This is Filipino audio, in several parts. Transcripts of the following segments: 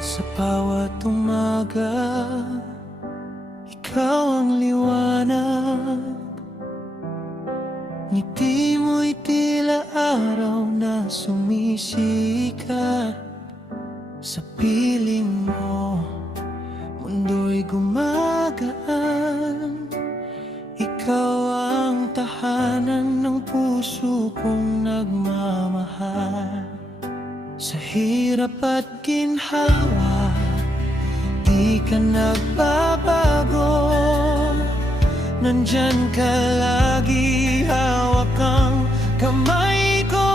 Sa bawat umaga, ikaw ang liwanag. Ngiti mo'y tila araw na sumisikat. Sa piling mo, mundo'y gumagaan. Ikaw ang tahanan ng puso kong nagmamahal. Sa hirap at ginhawa, di ka nagbabago. Nandyan ka lagi, hawak ang kamay ko.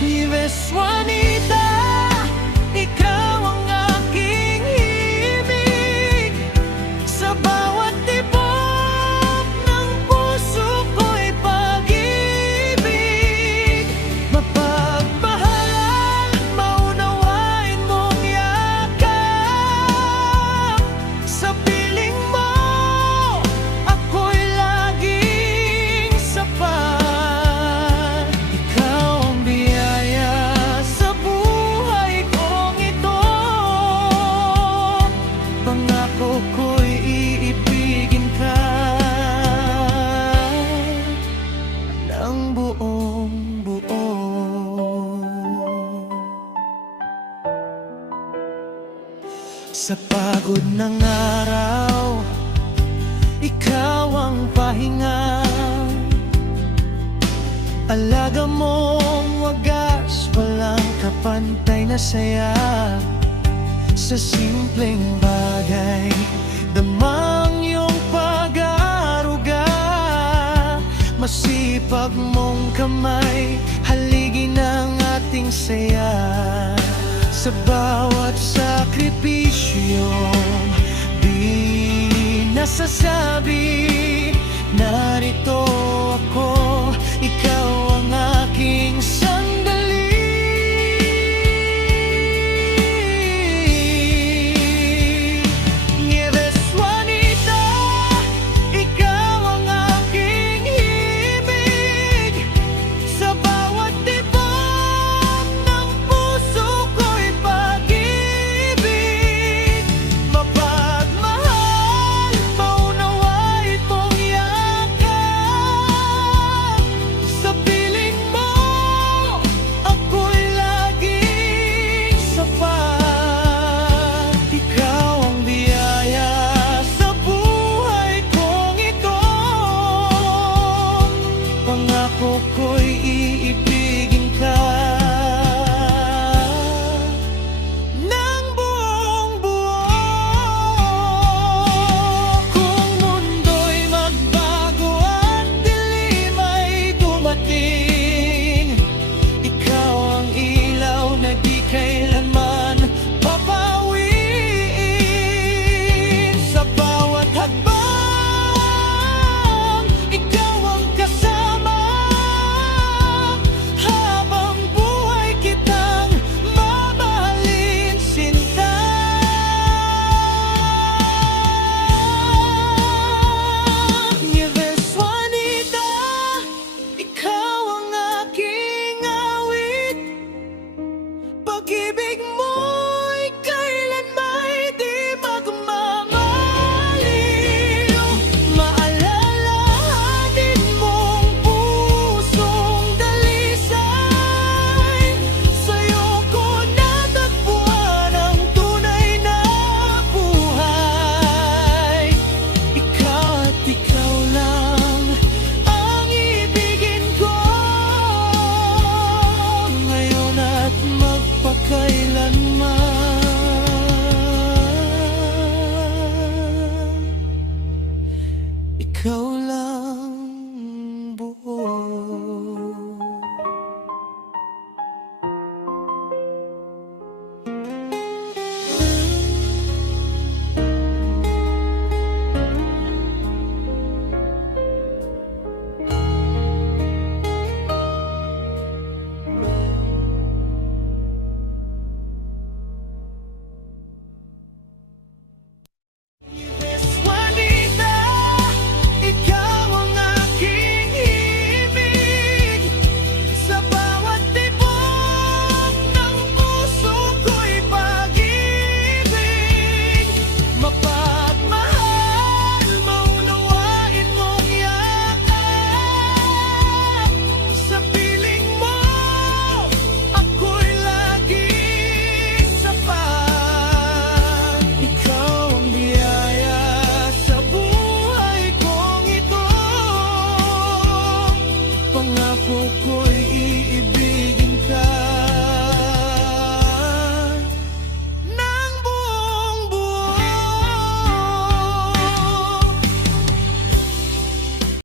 Nieves Juanita, ikaw ang aking himig. Sa bawat tibok ng puso ko'y pag-ibig. Mapagmahal, maunawain mong yakap. Sa piling mo, ako'y laging sapat. Ikaw ang biyaya sa buhay kong ito. Pangako ko'y iibigin ka ng buong buo. Sa pagod ng araw, ikaw ang pahinga. Alaga mong wagas, walang kapantay na saya. Sa simpleng bagay, damang iyong pag-aaruga. Masipag mong kamay, haligi ng ating saya. Sa bawat sakripisyo, di nasasabi, narito ako, ikaw ang aking sandali. Nieves Juanita, ikaw ang aking himig. Sa bawat tibok ng puso ko'y pag-ibig. Mapagmahal, maunawain mong yakap. Sa piling mo, ako'y laging sapat. Ikaw ang biyaya sa buhay kong ito. Pangako ko